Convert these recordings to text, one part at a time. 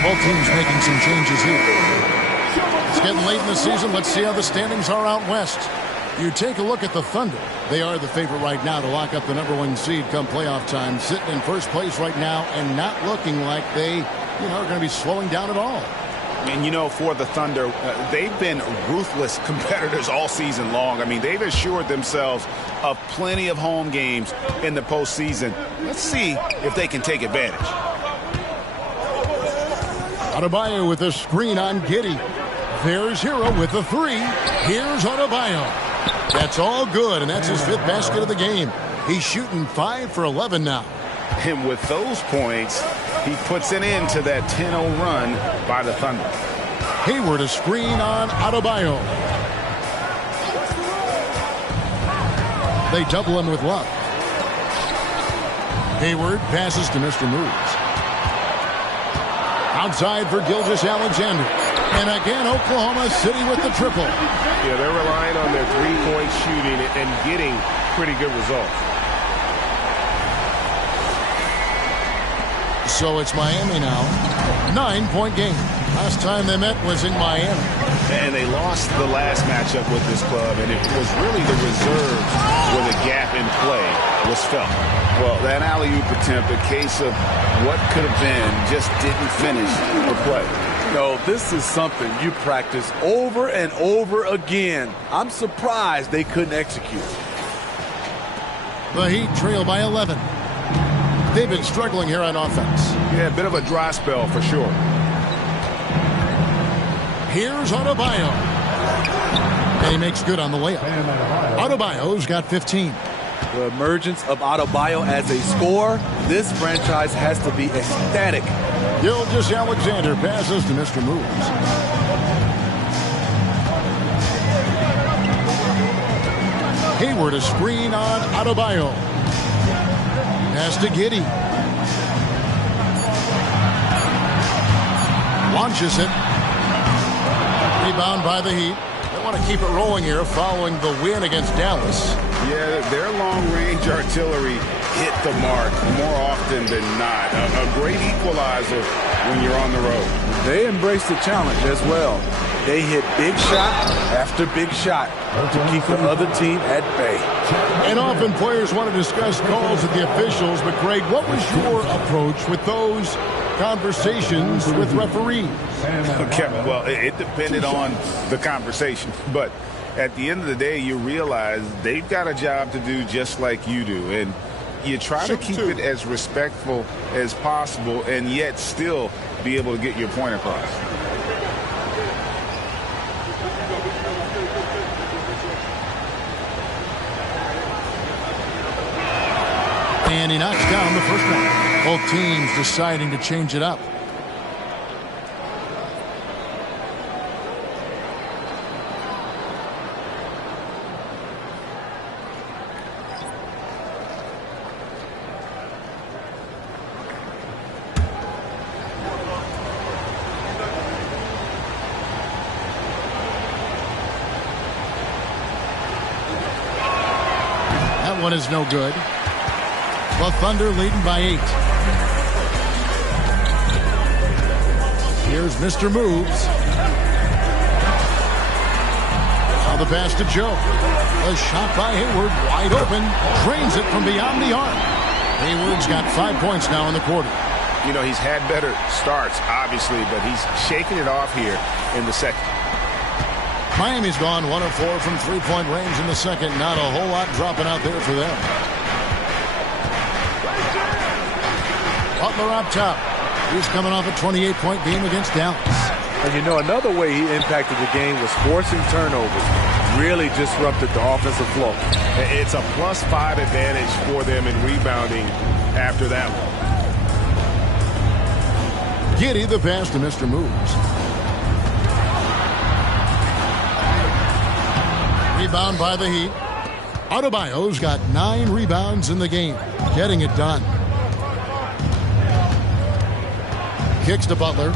So both teams making some changes here. It's getting late in the season. Let's see how the standings are out west. You take a look at the Thunder. They are the favorite right now to lock up the #1 seed come playoff time. Sitting in first place right now and not looking like they, are going to be slowing down at all. And, for the Thunder, they've been ruthless competitors all season long. I mean, they've assured themselves of plenty of home games in the postseason. Let's see if they can take advantage. Adebayo with a screen on Giddey. There's Hero with the three. Here's Adebayo. That's all good, and that's his 5th basket of the game. He's shooting 5 for 11 now. And with those points, he puts an end to that 10-0 run by the Thunder. Hayward a screen on Adebayo. They double him with Love. Hayward passes to Mr. Moves. Outside for Gilgeous-Alexander. And again, Oklahoma City with the triple. Yeah, they're relying on their three-point shooting and getting pretty good results. So it's Miami now. 9-point game. Last time they met was in Miami. And they lost the last matchup with this club, and it was really the reserves where the gap in play was felt. Well, that alley-oop attempt, a case of what could have been, just didn't finish the play. No, this is something you practice over and over again. I'm surprised they couldn't execute. The Heat trail by 11. They've been struggling here on offense. Yeah, a bit of a dry spell for sure. Here's Adebayo. And he makes good on the layup. Adebayo's got 15. The emergence of Adebayo as a scorer, this franchise has to be ecstatic. Gilgeous-Alexander passes to Mr. Moves. Hayward a screen on Adebayo. Pass to Giddey. Launches it. Rebound by the Heat. They want to keep it rolling here following the win against Dallas. Yeah, their long-range artillery hit the mark more often than not. A great equalizer when you're on the road. They embrace the challenge as well. They hit big shot after big shot to keep the other team at bay. And often players want to discuss calls with the officials, but Greg, what was your approach with those conversations with referees? Okay, well, it depended on the conversation, but at the end of the day, you realize they've got a job to do just like you do, and you try to keep it as respectful as possible and yet still be able to get your point across. And he knocks down the first one. Both teams deciding to change it up. That one is no good. The Thunder leading by 8. Here's Mr. Moves. Now the pass to Joe. A shot by Hayward, wide open. Drains it from beyond the arc. Hayward's got 5 points now in the quarter. He's had better starts, obviously, but he's shaking it off here in the second. Miami's gone 1 of 4 from three-point range in the second. Not a whole lot dropping out there for them. Butler up top. He's coming off a 28-point game against Dallas. And another way he impacted the game was forcing turnovers. Really disrupted the offensive flow. It's a +5 advantage for them in rebounding after that one. Giddey the pass to Mr. Moves. Rebound by the Heat. Adebayo's got 9 rebounds in the game. Getting it done. Kicks to Butler.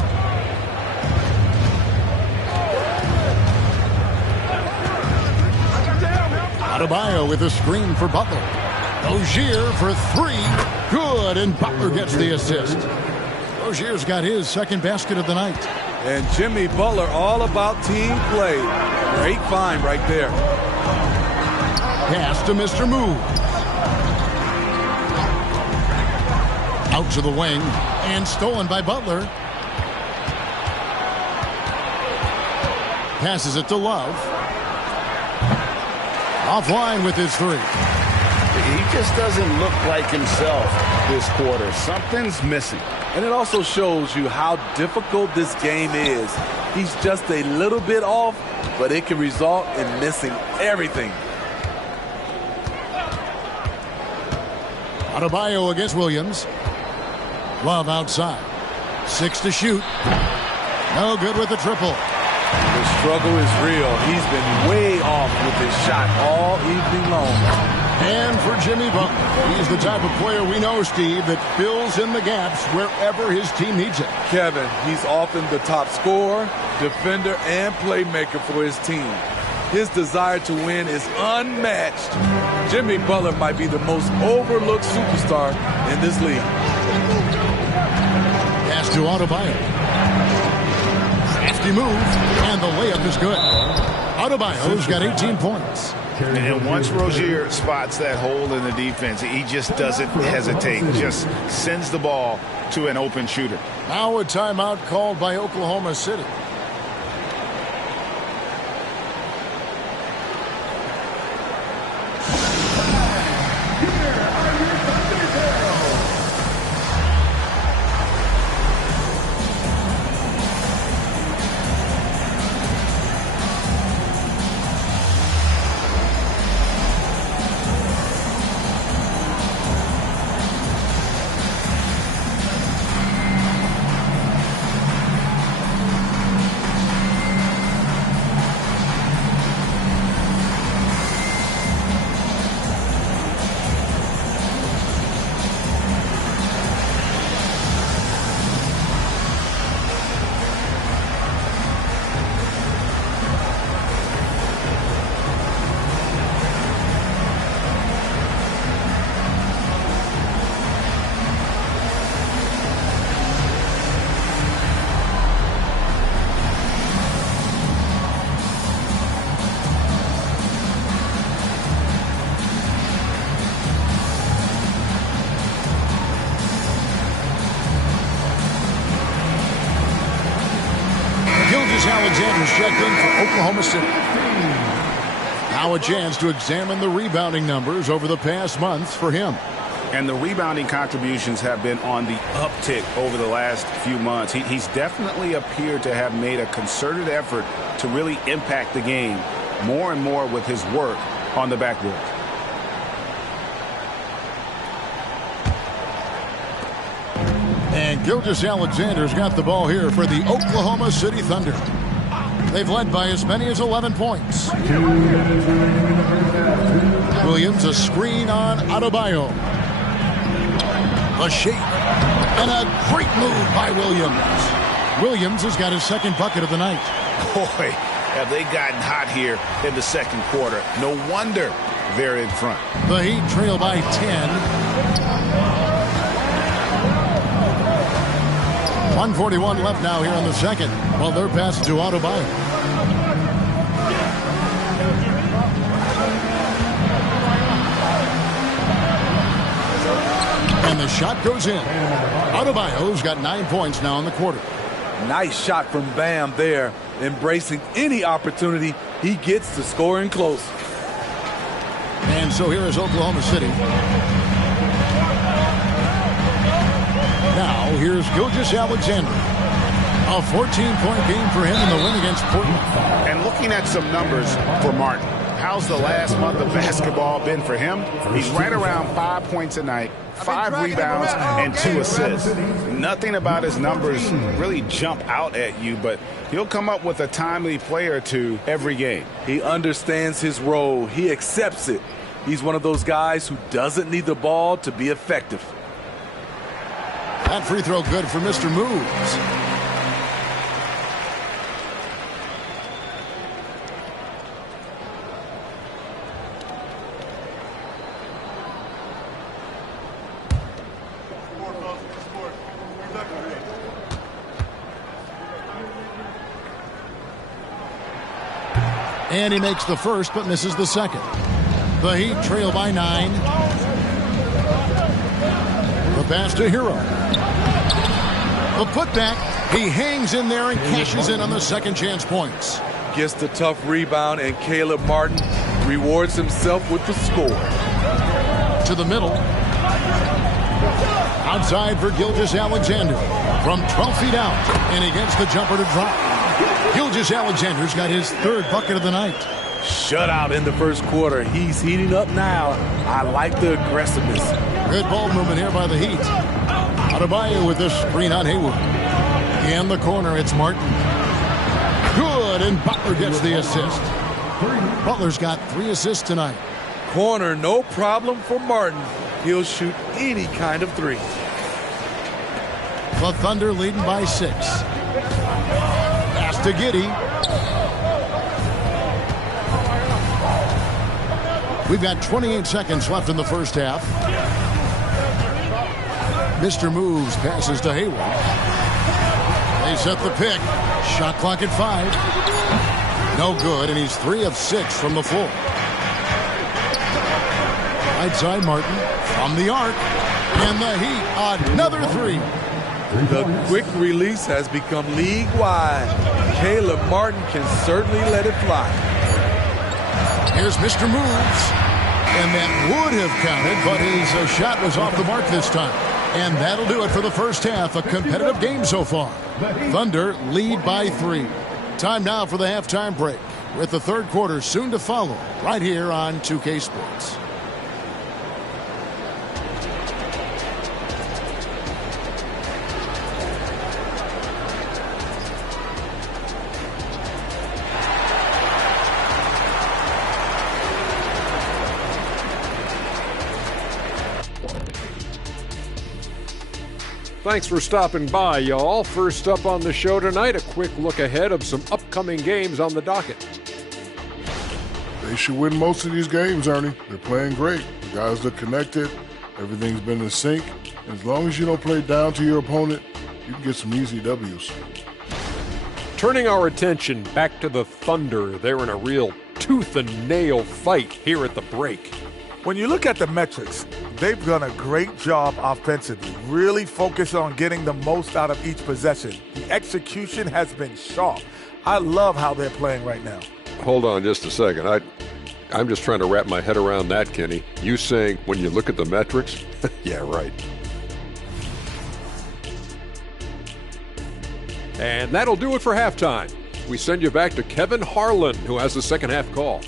Adebayo with a screen for Butler. Rozier for 3. Good, and Butler gets the assist. Rozier's got his second basket of the night. And Jimmy Butler all about team play. Great find right there. Pass to Mr. Move. Out to the wing and stolen by Butler. Passes it to Love. Offline with his three. He just doesn't look like himself this quarter. Something's missing. And it also shows you how difficult this game is. He's just a little bit off, but it can result in missing everything. Adebayo against Williams. Love outside. 6 to shoot. No good with the triple. The struggle is real. He's been way off with his shot all evening long. And for Jimmy Butler, he's the type of player we know, Steve, that fills in the gaps wherever his team needs it. Kevin, he's often the top scorer, defender, and playmaker for his team. His desire to win is unmatched. Jimmy Butler might be the most overlooked superstar in this league. Pass to Adebayo. Crafty move, and the layup is good. Adebayo's got 18 points. And once Rozier spots that hole in the defense, he just doesn't hesitate. Just sends the ball to an open shooter. Now a timeout called by Oklahoma City. Alexander's checked in for Oklahoma City. Now a chance to examine the rebounding numbers over the past months for him. And the rebounding contributions have been on the uptick over the last few months. He's definitely appeared to have made a concerted effort to really impact the game more and more with his work on the backboard. And Gilgeous-Alexander's got the ball here for the Oklahoma City Thunder. They've led by as many as 11 points. Williams, a screen on Adebayo. A shake. And a great move by Williams. Williams has got his second bucket of the night. Boy, have they gotten hot here in the second quarter. No wonder they're in front. The Heat trail by 10. 1:41 left now here in the second. Well, they're passing to Adebayo. And the shot goes in. Adebayo's got 9 points now in the quarter. Nice shot from Bam there, embracing any opportunity he gets to scoring close. And so here is Oklahoma City. Now, here's Gilgeous-Alexander. A 14-point game for him in the win against Portland. And looking at some numbers for Martin, how's the last month of basketball been for him? He's right around 5 points a night, 5 rebounds, and 2 assists. Nothing about his numbers really jump out at you, but he'll come up with a timely play or two every game. He understands his role. He accepts it. He's one of those guys who doesn't need the ball to be effective. That free throw good for Mr. Moves. And he makes the first but misses the second. The Heat trail by 9. The pass to Hero. The putback. He hangs in there and cashes in on the second chance points. Gets the tough rebound, and Caleb Martin rewards himself with the score. To the middle. Outside for Gilgeous-Alexander. From 12 feet out. And he gets the jumper to drop. Gilgeous-Alexander's got his third bucket of the night. Shutout in the first quarter. He's heating up now. I like the aggressiveness. Good ball movement here by the Heat. Adebayo with the screen on Hayward. In the corner, it's Martin. Good, and Butler gets the assist. Butler's got 3 assists tonight. Corner, no problem for Martin. He'll shoot any kind of three. The Thunder leading by 6. Pass to Giddey. We've got 28 seconds left in the first half. Mr. Moves passes to Hayward. They set the pick. Shot clock at 5. No good, and he's 3 of 6 from the floor. Right side, Martin from the arc. And the Heat, another 3. The quick release has become league-wide. Caleb Martin can certainly let it fly. Here's Mr. Moves. And that would have counted, but his shot was off the mark this time. And that'll do it for the first half. A competitive game so far. Thunder lead by 3. Time now for the halftime break, with the third quarter soon to follow, right here on 2K Sports. Thanks for stopping by, y'all. First up on the show tonight, a quick look ahead of some upcoming games on the docket. They should win most of these games, Ernie. They're playing great. The guys look connected. Everything's been in sync. As long as you don't play down to your opponent, you can get some easy W's. Turning our attention back to the Thunder, they're in a real tooth and nail fight here at the break. When you look at the metrics, they've done a great job offensively, really focused on getting the most out of each possession. The execution has been sharp. I love how they're playing right now. Hold on just a second. I'm just trying to wrap my head around that, Kenny. You saying when you look at the metrics? Yeah, right. And that'll do it for halftime. We send you back to Kevin Harlan, who has the second half call.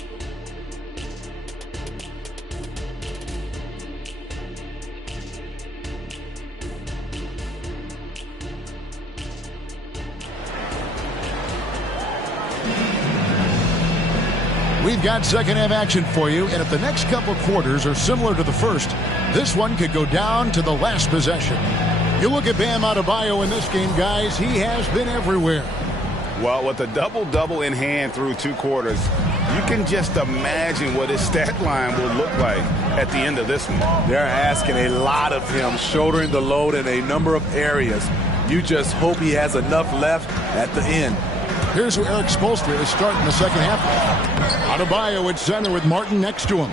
We've got second half action for you, and if the next couple quarters are similar to the first, this one could go down to the last possession. You look at Bam Adebayo in this game, guys, he has been everywhere. Well, with a double-double in hand through 2 quarters, you can just imagine what his stat line will look like at the end of this one. They're asking a lot of him, shouldering the load in a number of areas. You just hope he has enough left at the end. Here's who Eric Spoelstra is starting the second half. Adebayo at center with Martin next to him.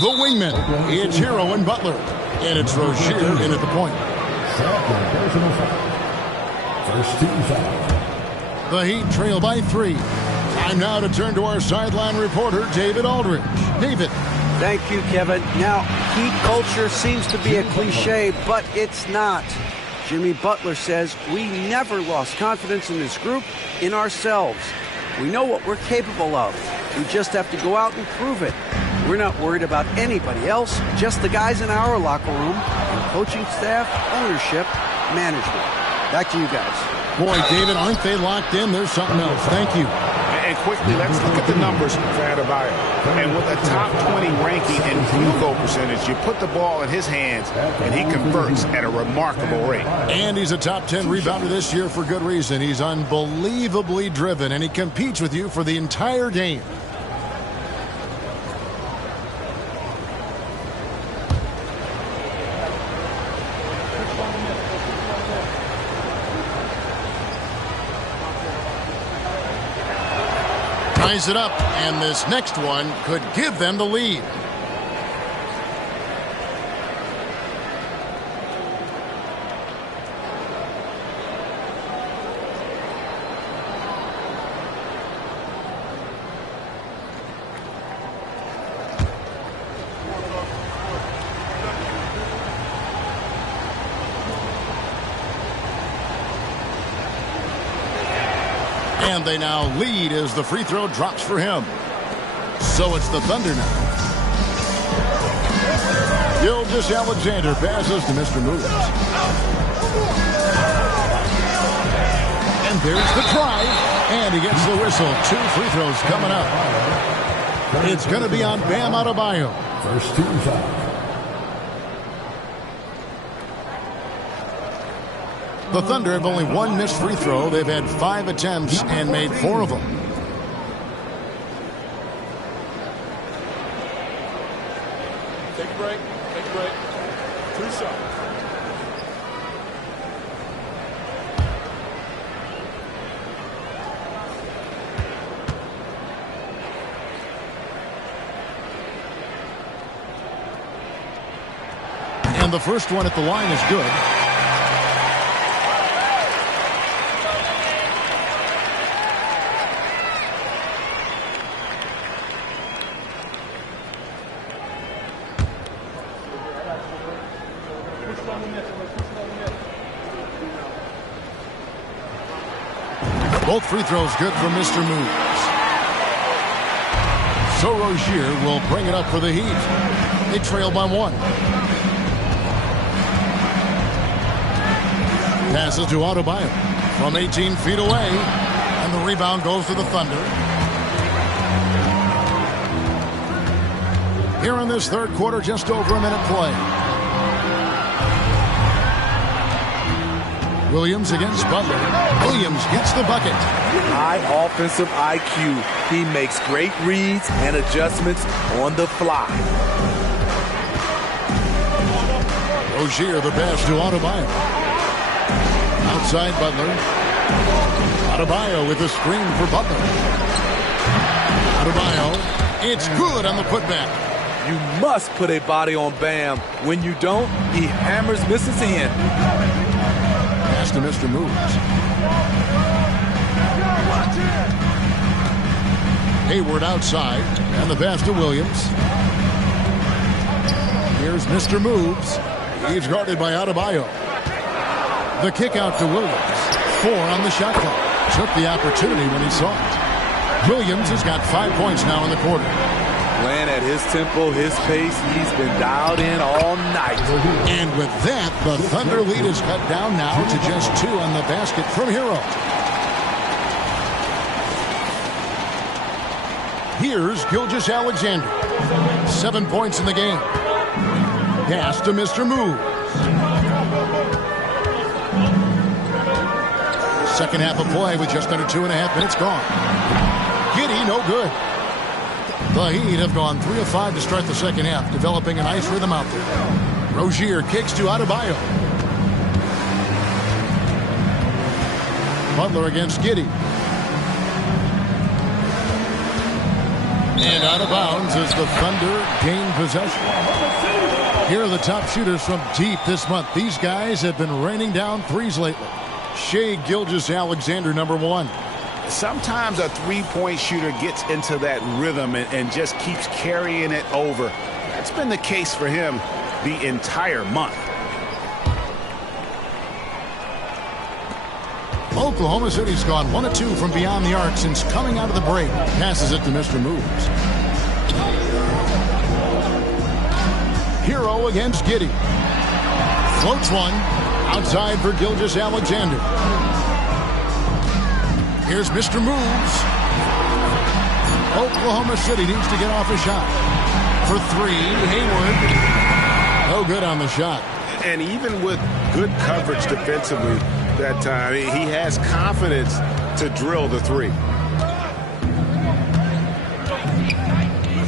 The wingman, it's Hero and Butler. And it's Rozier in at the point. The Heat trail by 3. Time now to turn to our sideline reporter, David Aldridge. David. Thank you, Kevin. Now, Heat culture seems to be a cliche, but it's not. Jimmy Butler says we never lost confidence in this group, in ourselves. We know what we're capable of. We just have to go out and prove it. We're not worried about anybody else, just the guys in our locker room, and coaching staff, ownership, management. Back to you guys. Boy, David, aren't they locked in? There's something else. Thank you. And quickly, let's look at the numbers for Adebayo. And with a top 20 ranking in field goal percentage, you put the ball in his hands, and he converts at a remarkable rate. And he's a top 10 rebounder this year for good reason. He's unbelievably driven, and he competes with you for the entire game. Ties it up, and this next one could give them the lead. And they now lead as the free throw drops for him. So it's the Thunder now. Gilgeous-Alexander passes to Mr. Moves. And there's the try. And he gets the whistle. 2 free throws coming up. It's going to be on Bam Adebayo. First team foul. The Thunder have only 1 missed free throw. They've had 5 attempts and made 4 of them. Take a break. Take a break. 2 shots. And the first one at the line is good. Both free throws good for Mr. Moves. So Rozier will bring it up for the Heat. They trail by 1. Passes to Adebayo from 18 feet away. And the rebound goes to the Thunder. Here in this third quarter, just over a minute play. Williams against Butler. Williams gets the bucket. High offensive IQ. He makes great reads and adjustments on the fly. Rozier the pass to Adebayo. Outside Butler. Adebayo with the screen for Butler. Adebayo. It's good on the putback. You must put a body on Bam. When you don't, he hammers misses in. Pass to Mr. Moves. Hayward outside, and the pass to Williams. Here's Mr. Moves. He's guarded by Adebayo. The kick out to Williams. 4 on the shot clock. Took the opportunity when he saw it. Williams has got 5 points now in the quarter. Playing at his tempo, his pace, he's been dialed in all night. And with that, the Thunder lead is cut down now to just 2 on the basket from Hero. Here's Gilgeous-Alexander. 7 points in the game. Pass to Mr. Moves. Second half of play with just under 2.5 minutes gone. Giddey, no good. The Heat have gone 3 of 5 to start the second half, developing a nice rhythm out there. Rozier kicks to Adebayo. Butler against Giddey. And out of bounds as the Thunder gain possession. Here are the top shooters from deep this month. These guys have been raining down threes lately. Shai Gilgeous-Alexander, number 1. Sometimes a three-point shooter gets into that rhythm and just keeps carrying it over. That's been the case for him the entire month. Oklahoma City's gone 1 of 2 from beyond the arc since coming out of the break. Passes it to Mr. Moves. Hero against Giddey. Floats one. Outside for Gilgeous-Alexander. Here's Mr. Moves. Oklahoma City needs to get off a shot. For 3, Hayward. No good on the shot. And even with good coverage defensively that time, he has confidence to drill the 3.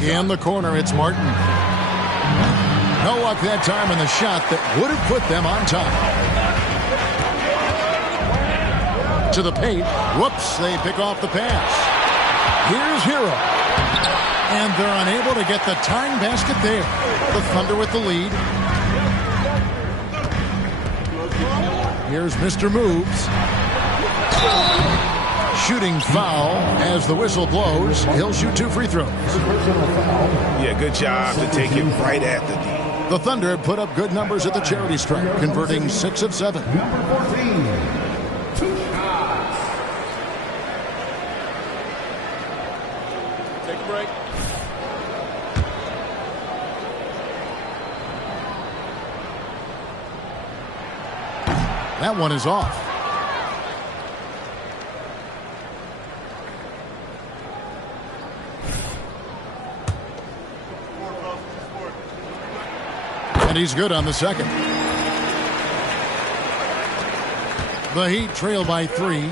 In the corner, it's Martin. No luck that time in the shot that would have put them on top. To the paint. Whoops, they pick off the pass. Here's Hero. And they're unable to get the tying basket there. The Thunder with the lead. Here's Mr. Moves. Shooting foul as the whistle blows. He'll shoot 2 free throws. Yeah, good job to take it right at the D. The Thunder have put up good numbers at the charity stripe, converting 6 of 7. Number 14, Take a break. That one is off. And he's good on the second. The Heat trail by 3.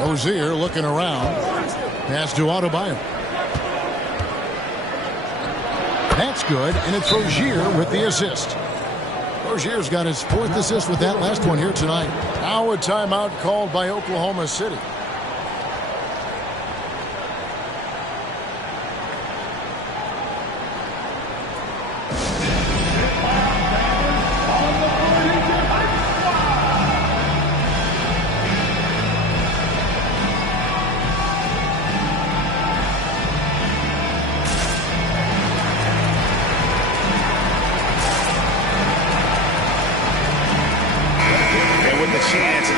Rozier looking around. Pass to Adebayo. That's good, and it's Rozier with the assist. Rozier's got his 4th assist with that last one here tonight. Now a timeout called by Oklahoma City.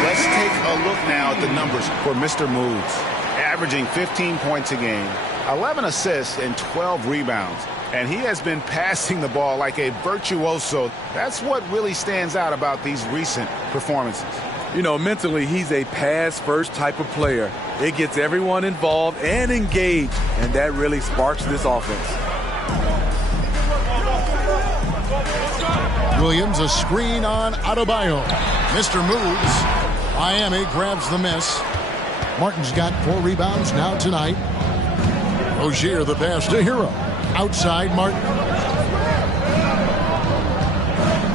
Let's take a look now at the numbers for Mr. Moves. Averaging 15 points a game, 11 assists, and 12 rebounds. And he has been passing the ball like a virtuoso. That's what really stands out about these recent performances. You know, mentally, he's a pass-first type of player. It gets everyone involved and engaged, and that really sparks this offense. Williams, a screen on Adebayo. Mr. Moves. Miami grabs the miss. Martin's got 4 rebounds now tonight. Rozier the pass to Hero. Outside Martin.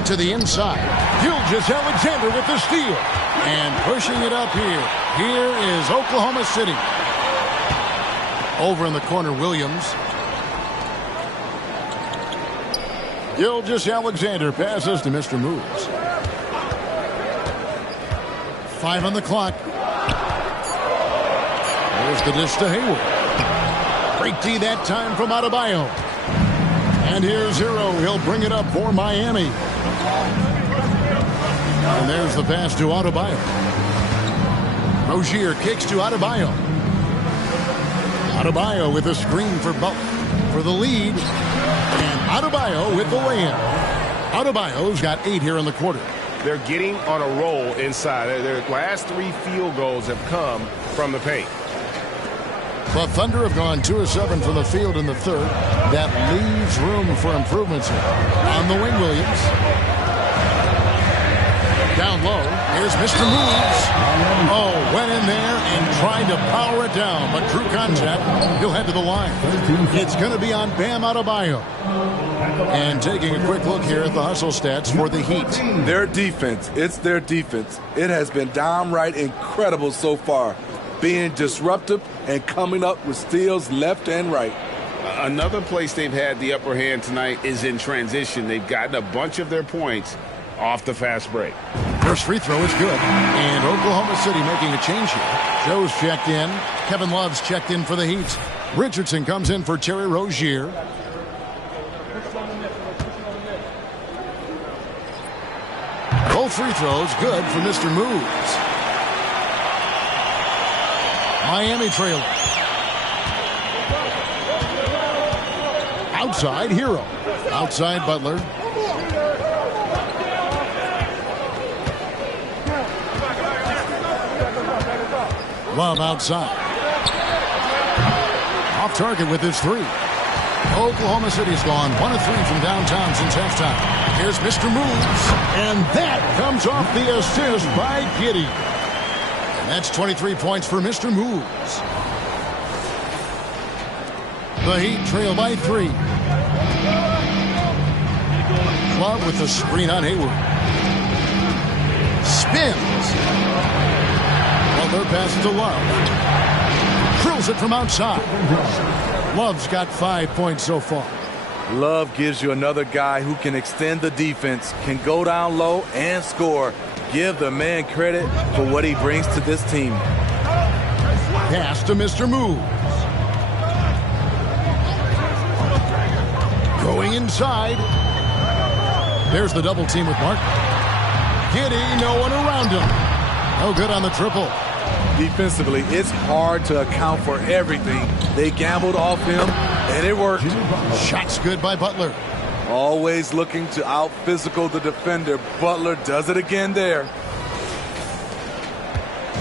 To the inside. Gilgeous-Alexander with the steal. And pushing it up here. Here is Oklahoma City. Over in the corner, Williams. Gilgeous-Alexander passes to Mr. Moves. 5 on the clock. There's the dish to Hayward. Great D that time from Adebayo. And here's Hero. He'll bring it up for Miami. And there's the pass to Adebayo. Rozier kicks to Adebayo. Adebayo with a screen for Butler for the lead. And Adebayo with the layup. Adebayo's got 8 here in the quarter. They're getting on a roll inside. Their last 3 field goals have come from the paint. The Thunder have gone 2 of 7 from the field in the third. That leaves room for improvements here. On the wing, Williams. Down low. Here's Mr. Moves. Oh, went in there and tried to power it down, but drew contact. He'll head to the line. It's going to be on Bam Adebayo. And taking a quick look here at the hustle stats for the Heat. Their defense. It's their defense. It has been downright incredible so far. Being disruptive and coming up with steals left and right. Another place they've had the upper hand tonight is in transition. They've gotten a bunch of their points off the fast break. First free throw is good. And Oklahoma City making a change here. Joe's checked in. Kevin Love's checked in for the Heat. Richardson comes in for Terry Rozier. Both free throws good for Mr. Moves. Miami trailing. Outside Hero. Outside Butler. Love outside. Off target with his 3. Oklahoma City's gone 1 of 3 from downtown since halftime. Here's Mr. Moves. And that comes off the assist by Giddey. And that's 23 points for Mr. Moves. The Heat trail by 3. Love with the screen on Hayward. Spins. Well Butler passes to Love. Drills it from outside. Love's got 5 points so far. Love gives you another guy who can extend the defense, can go down low and score. Give the man credit for what he brings to this team. Pass to Mr. Moves. Going inside. There's the double team with Mark. Giddey, no one around him. No good on the triple. Defensively, it's hard to account for everything. They gambled off him, and it worked. Shot's good by Butler. Always looking to out-physical the defender. Butler does it again there.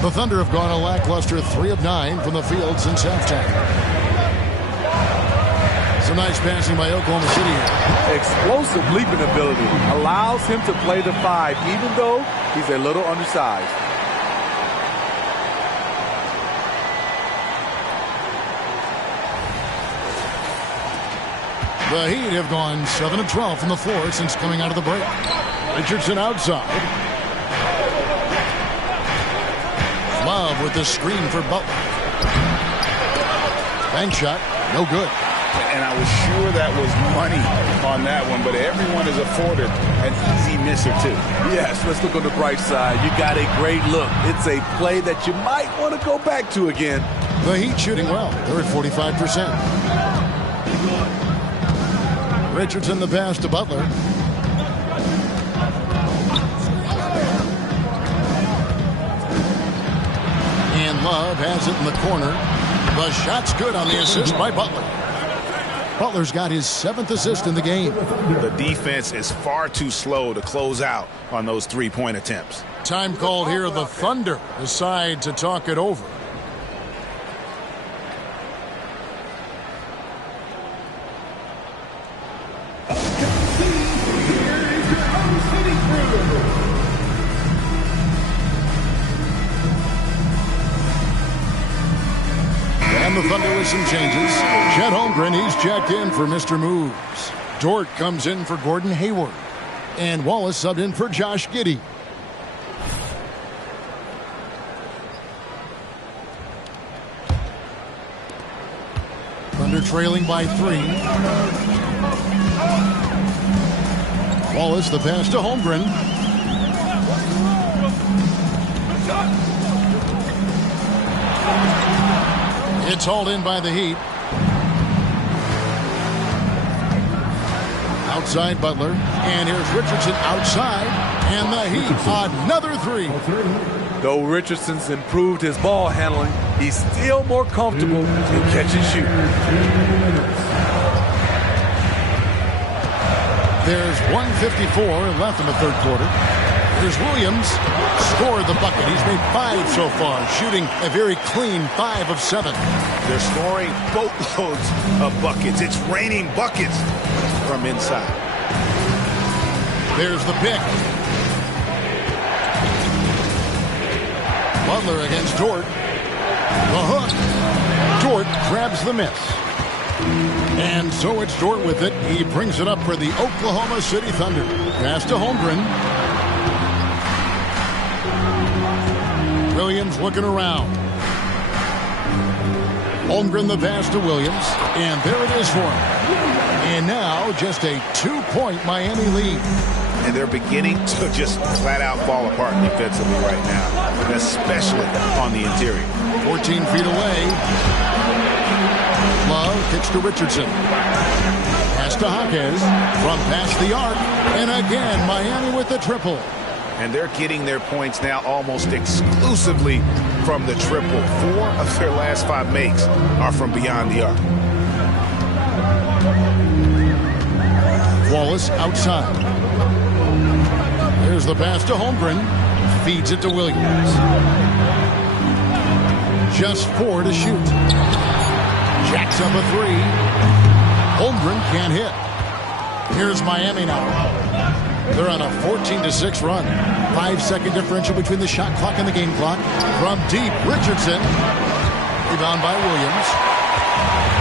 The Thunder have gone a lackluster 3 of 9 from the field since halftime. Some nice passing by Oklahoma City here. Explosive leaping ability allows him to play the 5, even though he's a little undersized. The Heat have gone 7 of 12 from the floor since coming out of the break. Richardson outside. Love with the screen for Butler. Bank shot, no good. And I was sure that was money on that one, but everyone is afforded an easy misser too. Yes, let's look on the bright side. You got a great look. It's a play that you might want to go back to again. The Heat shooting well. They're at 45%. Richardson the pass to Butler. And Love has it in the corner. The shot's good on the assist by Butler. Butler's got his 7th assist in the game. The defense is far too slow to close out on those three-point attempts. Time called here. The Thunder decide to talk it over. And the Thunder with some changes. Chet Holmgren, he's checked in for Mr. Moves. Dort comes in for Gordon Hayward. And Wallace subbed in for Josh Giddey. Thunder trailing by 3. Wallace the pass to Holmgren. It's hauled in by the Heat. Outside Butler. And here's Richardson outside. And the Heat, another 3. Though Richardson's improved his ball handling, he's still more comfortable in catch and shoot. There's 1:54 left in the third quarter. Here's Williams. Scored the bucket. He's made 5 so far, shooting a very clean 5 of 7. They're scoring boatloads of buckets. It's raining buckets from inside. There's the pick. Butler against Dort. The hook. Dort grabs the miss. And so it's Dort with it. He brings it up for the Oklahoma City Thunder. Pass to Holmgren. Williams looking around. Holmgren the pass to Williams. And there it is for him. And now just a 2-point Miami lead. And they're beginning to just flat out fall apart defensively right now, especially on the interior. 14 feet away. Love kicks to Richardson. Pass to Jaquez from past the arc. And again, Miami with the triple. And they're getting their points now almost exclusively from the triple. 4 of their last 5 makes are from beyond the arc. Wallace outside. There's the pass to Holmgren. Feeds it to Williams. Just 4 to shoot. Jacks up a 3. Holmgren can't hit. Here's Miami now. They're on a 14-6 run. 5-second differential between the shot clock and the game clock. From deep, Richardson. Rebound by Williams.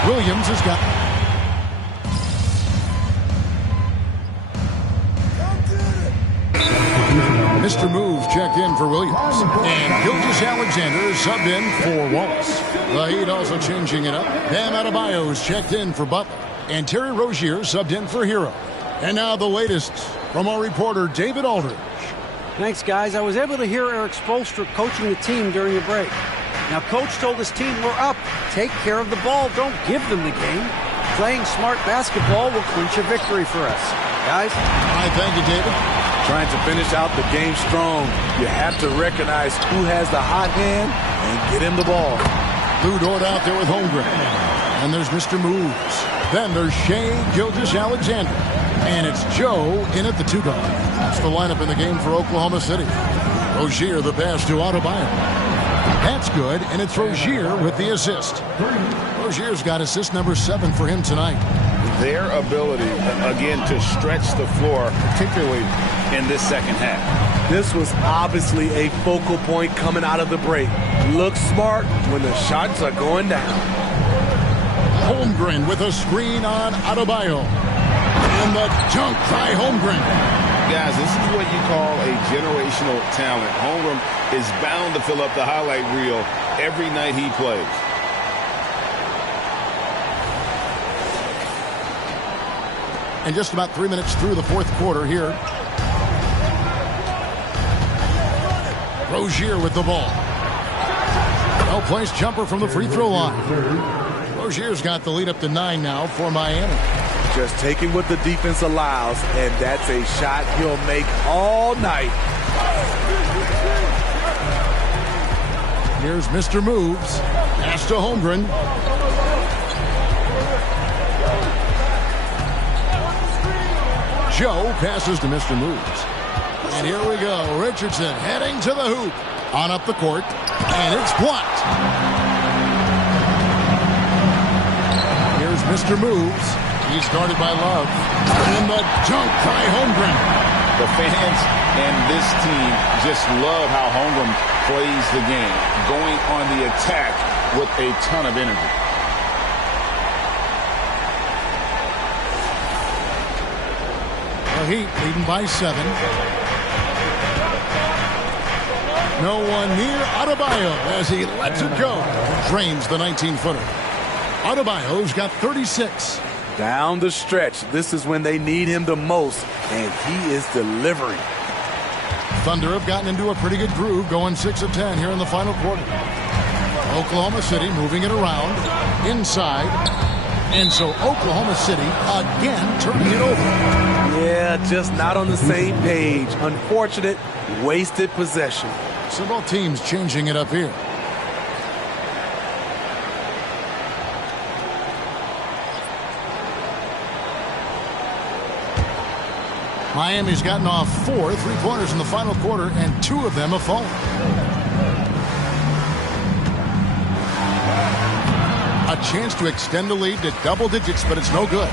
Williams has got... Mr. Mr. Moves checked in for Williams. And Gilgeous-Alexander subbed in for Wallace. The Heat also changing it up. Bam Adebayo's checked in for Butler. And Terry Rozier subbed in for Hero. And now the latest from our reporter, David Aldridge. Thanks, guys. I was able to hear Eric Spoelstra coaching the team during the break. Now, Coach told his team, we're up. Take care of the ball. Don't give them the game. Playing smart basketball will clinch a victory for us. Guys? All right, thank you, David. Trying to finish out the game strong, you have to recognize who has the hot hand and get him the ball. Lou Dort out there with Holmgren. And there's Mr. Moves. Then there's Shea Gilgeous-Alexander. And it's Joe in at the 2 guard. That's the lineup in the game for Oklahoma City. Rozier the pass to Adebayo. That's good, and it's Rozier with the assist. Rozier's got assist number 7 for him tonight. Their ability, again, to stretch the floor, particularly in this second half. This was obviously a focal point coming out of the break. Look smart when the shots are going down. Holmgren with a screen on Adebayo. And the dunk by Holmgren. Guys, this is what you call a generational talent. Holmgren is bound to fill up the highlight reel every night he plays. And just about 3 minutes through the fourth quarter here. Rozier with the ball. Well-placed jumper from the free throw line. Rozier's got the lead up to 9 now for Miami. Just taking what the defense allows, and that's a shot he'll make all night. Here's Mr. Moves. Pass to Holmgren. Joe passes to Mr. Moves. And here we go. Richardson heading to the hoop. On up the court. And it's blocked. Here's Mr. Moves. He's guarded by Love. And the dunk by Holmgren. The fans and this team just love how Holmgren plays the game, going on the attack with a ton of energy. The Heat leading by 7. No one near Adebayo as he lets it go. Drains the 19-footer. Adebayo's got 36. Down the stretch, this is when they need him the most, and he is delivering. Thunder have gotten into a pretty good groove, going 6 of 10 here in the final quarter. Oklahoma City moving it around, inside, and so Oklahoma City again turning it over. Yeah, just not on the same page. Unfortunate, wasted possession. So both teams changing it up here. Miami's gotten off 4 3-pointers in the final quarter, and 2 of them have fallen. A chance to extend the lead to double digits, but it's no good.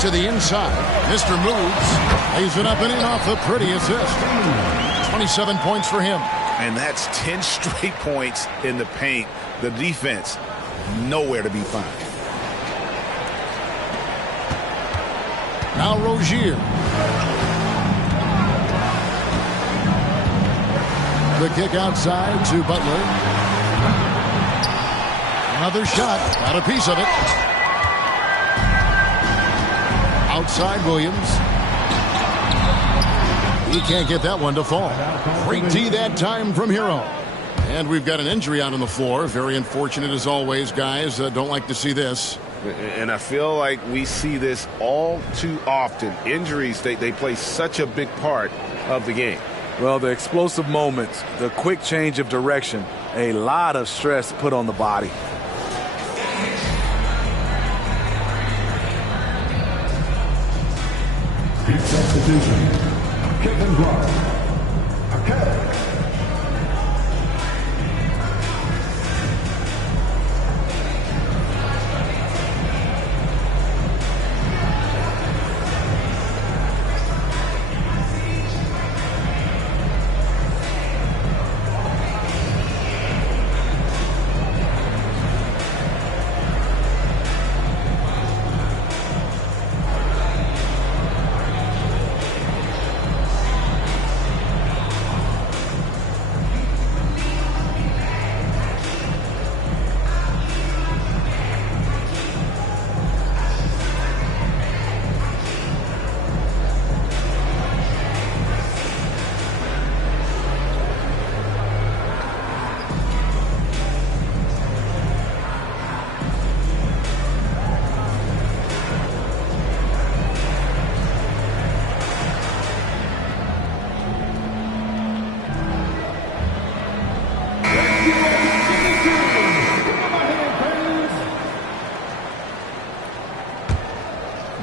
To the inside, Mr. Moves lays it up and in off the pretty assist. 27 points for him. And that's 10 straight points in the paint. The defense, nowhere to be found. Now Rozier. The kick outside to Butler. Another shot. Got a piece of it. Outside Williams. He can't get that one to fall. Great D that time from Hero. And we've got an injury out on the floor. Very unfortunate as always, guys. Don't like to see this. And I feel like we see this all too often. Injuries, they play such a big part of the game. Well, the explosive moments, the quick change of direction, a lot of stress put on the body. Substitution. Kevin Clark. Okay.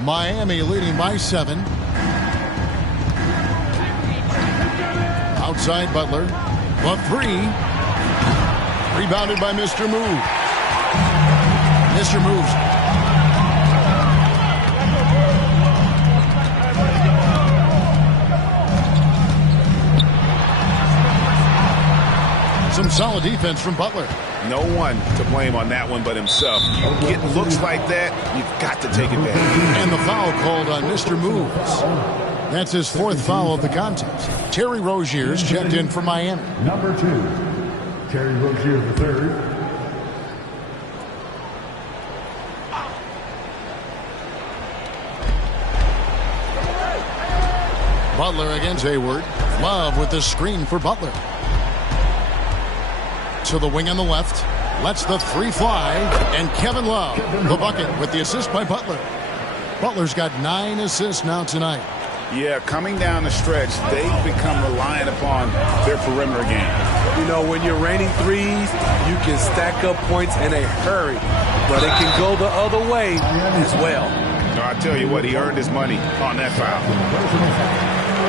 Miami leading by 7. Outside Butler. The 3. Rebounded by Mr. Move. Mr. Moves. Some solid defense from Butler. No one to blame on that one but himself. You get looks like that, you've got to take advantage. And the foul called on Mr. Moves. That's his 4th foul of the contest. Terry Rozier's checked in for Miami. Number 2, Terry Rozier III. Butler against Hayward. Love with the screen for Butler. To the wing on the left. Lets the 3 fly. And Kevin Love, the bucket with the assist by Butler. Butler's got 9 assists now tonight. Yeah, coming down the stretch, they've become reliant upon their perimeter game. You know, when you're raining threes, you can stack up points in a hurry, but it can go the other way as well. No, I tell you what, he earned his money on that foul.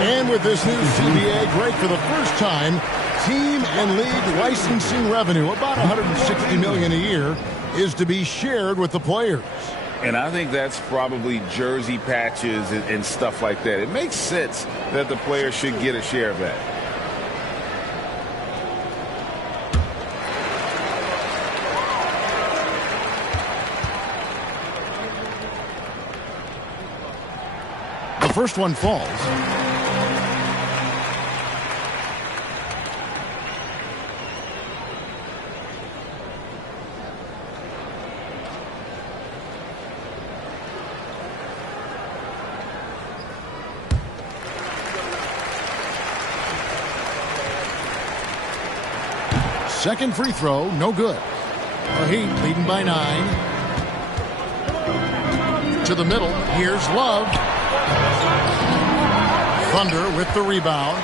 And with this new CBA, Greg, for the first time, team and league licensing revenue, about $160 million a year, is to be shared with the players. And I think that's probably jersey patches and stuff like that. It makes sense that the players should get a share of that. The first one falls. Second free throw, no good. The Heat leading by 9. To the middle, here's Love. Thunder with the rebound.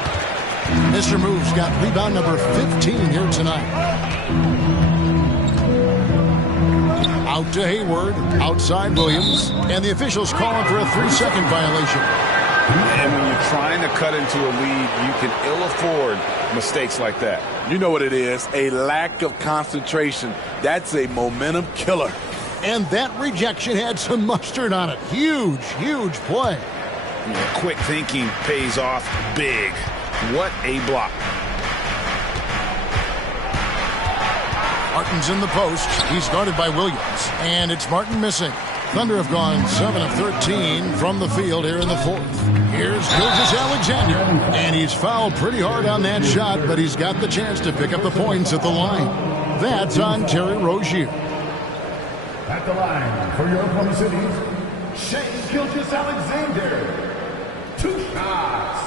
Mr. Moves got rebound number 15 here tonight. Out to Hayward, outside Williams, and the officials calling for a 3-second violation. And when you're trying to cut into a lead, you can ill afford mistakes like that. You know what it is, a lack of concentration. That's a momentum killer. And that rejection had some mustard on it. Huge, huge play. Quick thinking pays off big. What a block. Martin's in the post. He's guarded by Williams. And it's Martin missing. Thunder have gone 7 of 13 from the field here in the 4th. Here's Gilgeous-Alexander. And he's fouled pretty hard on that shot, but he's got the chance to pick up the points at the line. That's on Terry Rozier. At the line for your Oklahoma City, Shane Gilgeous-Alexander. 2 shots.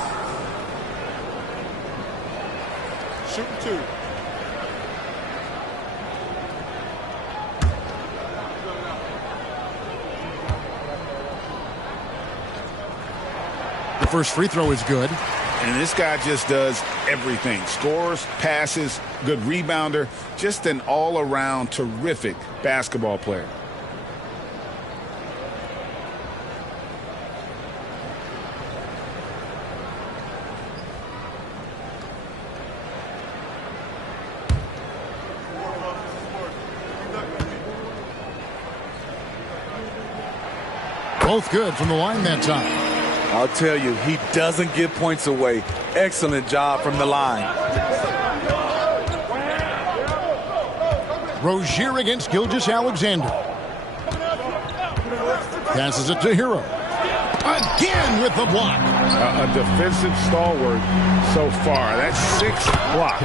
Shooting 2. The first free throw is good. And this guy just does everything. Scores, passes, good rebounder. Just an all-around terrific basketball player. Both good from the line that time. I'll tell you, he doesn't give points away. Excellent job from the line. Rozier against Gilgeous-Alexander. Passes it to Hero. Again with the block. A defensive stalwart so far. That's 6 blocks.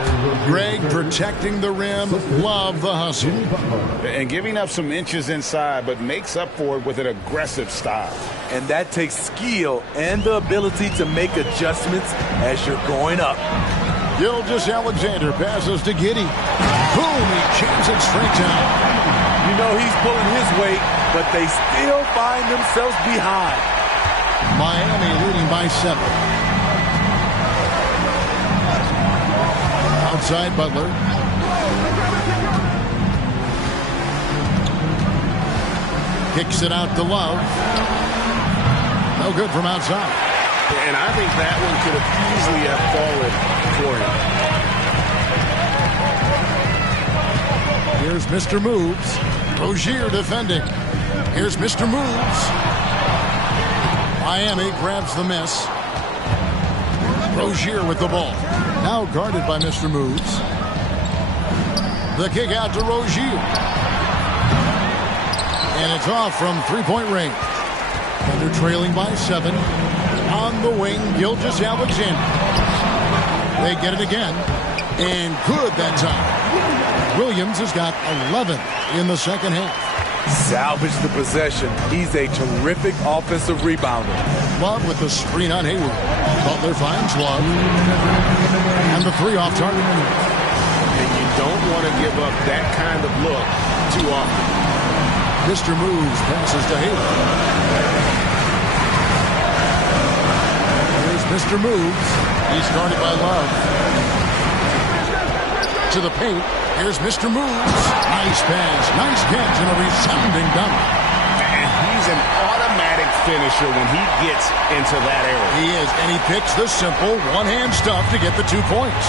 Greg protecting the rim. Love the hustle. And giving up some inches inside, but makes up for it with an aggressive style. And that takes skill and the ability to make adjustments as you're going up. Gilgeous-Alexander passes to Giddey. Boom, he jams it straight down. You know he's pulling his weight, but they still find themselves behind. Miami leading by 7. Outside Butler. Kicks it out to Love. No good from outside. And I think that one could have easily have fallen for him. Here's Mr. Moves. Rozier defending. Here's Mr. Moves. Miami grabs the miss. Rozier with the ball. Now guarded by Mr. Moves. The kick out to Rozier. And it's off from three-point range. Thunder trailing by 7. On the wing, Gilgeous-Alexander. They get it again. And good that time. Williams has got 11 in the second half. Salvage the possession. He's a terrific offensive rebounder. Love with the screen on Hayward. Butler finds Love. And the three off target. And you don't want to give up that kind of look too often. Mr. Moves passes to Hayward. Here's Mr. Moves. He's guarded by Love. To the paint. Here's Mr. Moves. Nice pass. Nice catch and a resounding dunk. And he's an automatic finisher when he gets into that area. He is, and he picks the simple one-hand stuff to get the 2 points.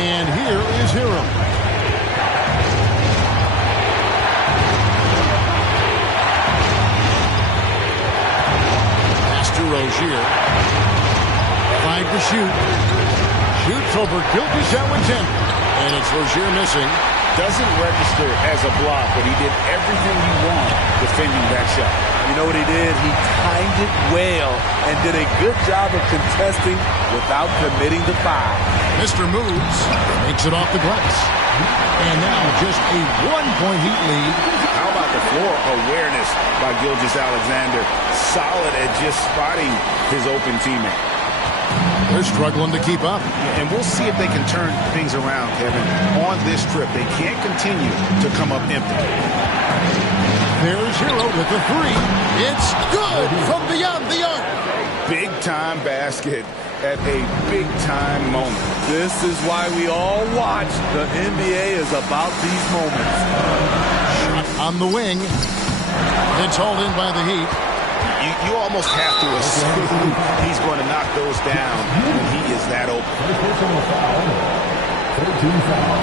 And here is Hero. Pass to Rozier. 5 to shoot. Shoots over Gilgeous-Alexander. And it's Rozier missing. Doesn't register as a block, but he did everything you want defending that shot. You know what he did? He timed it well and did a good job of contesting without committing the foul. Mr. Moves makes it off the glass. And now just a 1-point Heat lead. How about the floor awareness by Gilgeous-Alexander? Solid at just spotting his open teammate. They're struggling to keep up. And we'll see if they can turn things around, Kevin. On this trip, they can't continue to come up empty. There's Hero with the 3. It's good from beyond the arc. Big-time basket at a big-time moment. This is why we all watch. The NBA is about these moments. Shot on the wing. It's hauled in by the Heat. You almost have to assume he's going to knock those down when he is that open. 13 foul.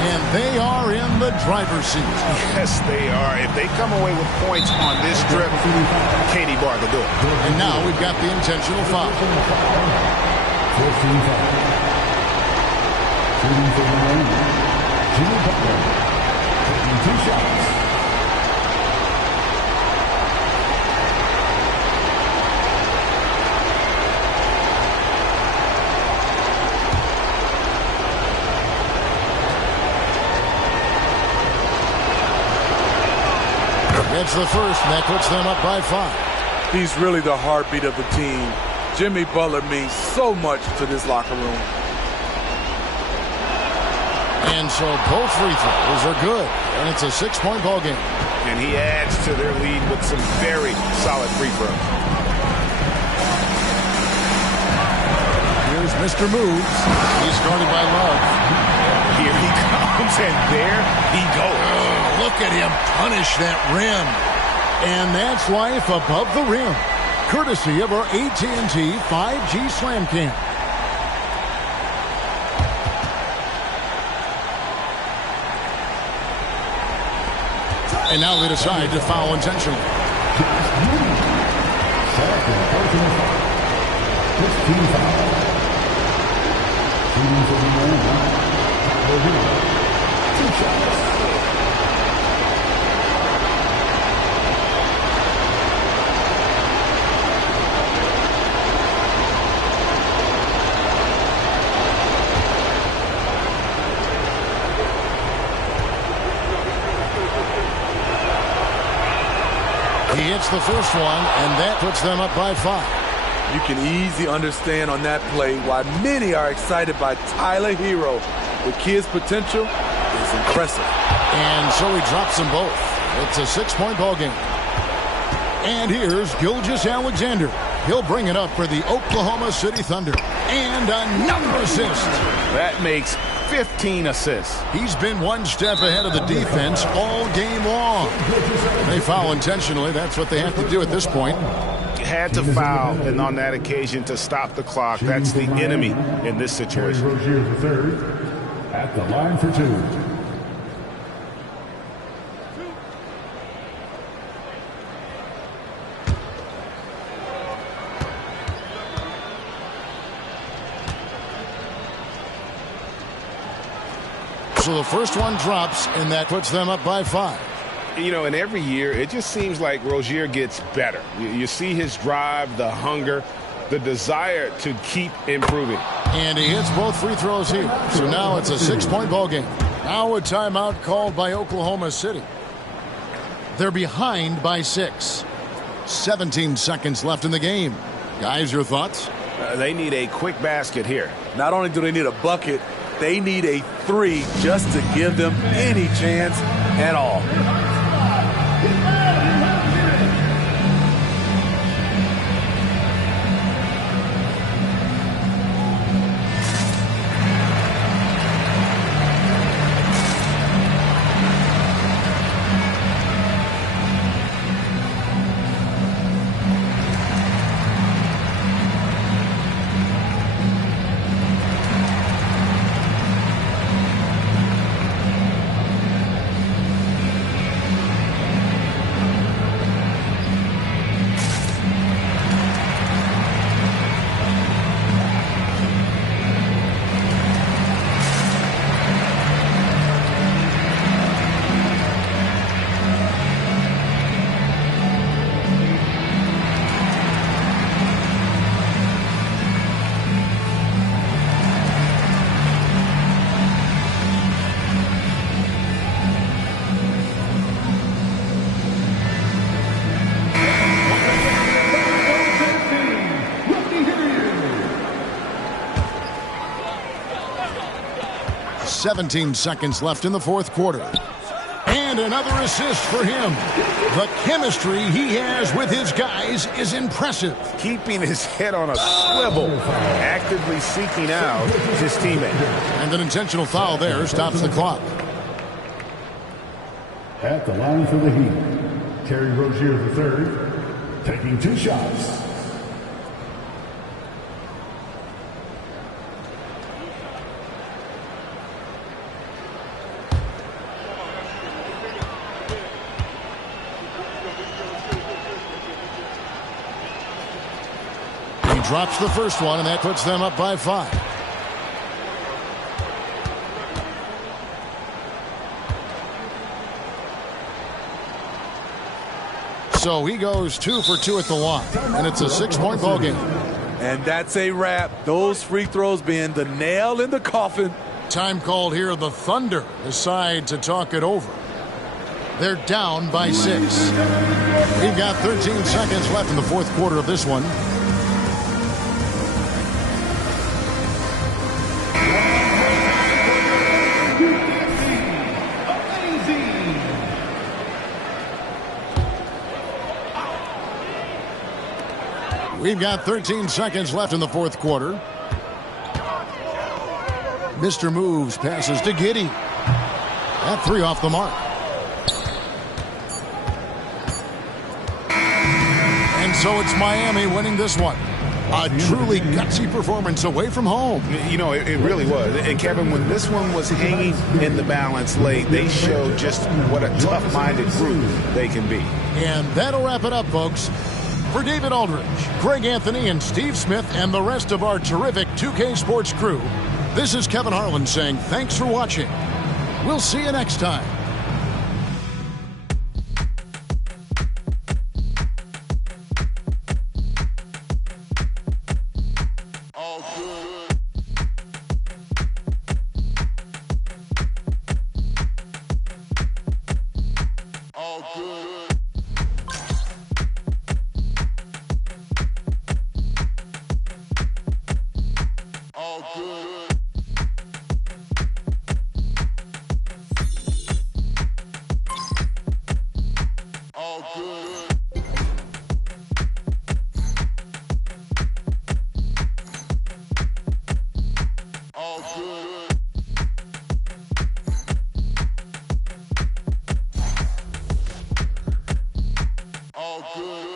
And they are in the driver's seat. Yes, they are. If they come away with points on this trip, Katie Barr will do it. And now we've got the intentional foul. 14 foul. Shooting for the win. Jimmy Butler. Taking 2 shots. It's the first, and that puts them up by 5. He's really the heartbeat of the team. Jimmy Butler means so much to this locker room. And so both free throws are good, and it's a 6-point ball game. And he adds to their lead with some very solid free throws. Here's Mr. Moves. He's guarded by Love. Here he comes, and there he goes. Look at him punish that rim. And that's life above the rim. Courtesy of our AT&T 5G Slam Cam. And now they decide to foul intentionally. 15 foul. Shooting for the win. 2 shots. He hits the first one, and that puts them up by 5. You can easily understand on that play why many are excited by Tyler Hero. The kid's potential is impressive. And so he drops them both. It's a 6-point ball game. And here's Gilgeous-Alexander. He'll bring it up for the Oklahoma City Thunder. And another assist. That makes 15 assists. He's been one step ahead of the defense all game long. They foul intentionally. That's what they have to do at this point. Had to foul, and on that occasion to stop the clock. That's the enemy in this situation. Rozier the third at the line for two. So the first one drops, and that puts them up by 5. You know, and every year, it just seems like Rozier gets better. You see his drive, the hunger, the desire to keep improving. And he hits both free throws here. So now it's a 6-point ball game. Now a timeout called by Oklahoma City. They're behind by 6. 17 seconds left in the game. Guys, your thoughts? They need a quick basket here. Not only do they need a bucket, they need a 3 just to give them any chance at all. .17 seconds left in the fourth quarter. And another assist for him. The chemistry he has with his guys is impressive. Keeping his head on a swivel, actively seeking out his teammate. And an intentional foul there stops the clock. At the line for the Heat, Terry Rozier the third, taking 2 shots. Drops the first one, and that puts them up by 5. So he goes 2 for 2 at the line, and it's a 6-point ball game. And that's a wrap. Those free throws being the nail in the coffin. Time called here. The Thunder decide to talk it over. They're down by 6. We've got 13 seconds left in the fourth quarter of this one. We've got 13 seconds left in the fourth quarter. Mr. Moves passes to Giddey. That 3 off the mark. And so it's Miami winning this one. A truly gutsy performance away from home. You know, it really was. And Kevin, when this one was hanging in the balance late, they showed just what a tough-minded group they can be. And that'll wrap it up, folks. For David Aldridge, Greg Anthony, and Steve Smith, and the rest of our terrific 2K Sports crew, this is Kevin Harlan saying thanks for watching. We'll see you next time. good.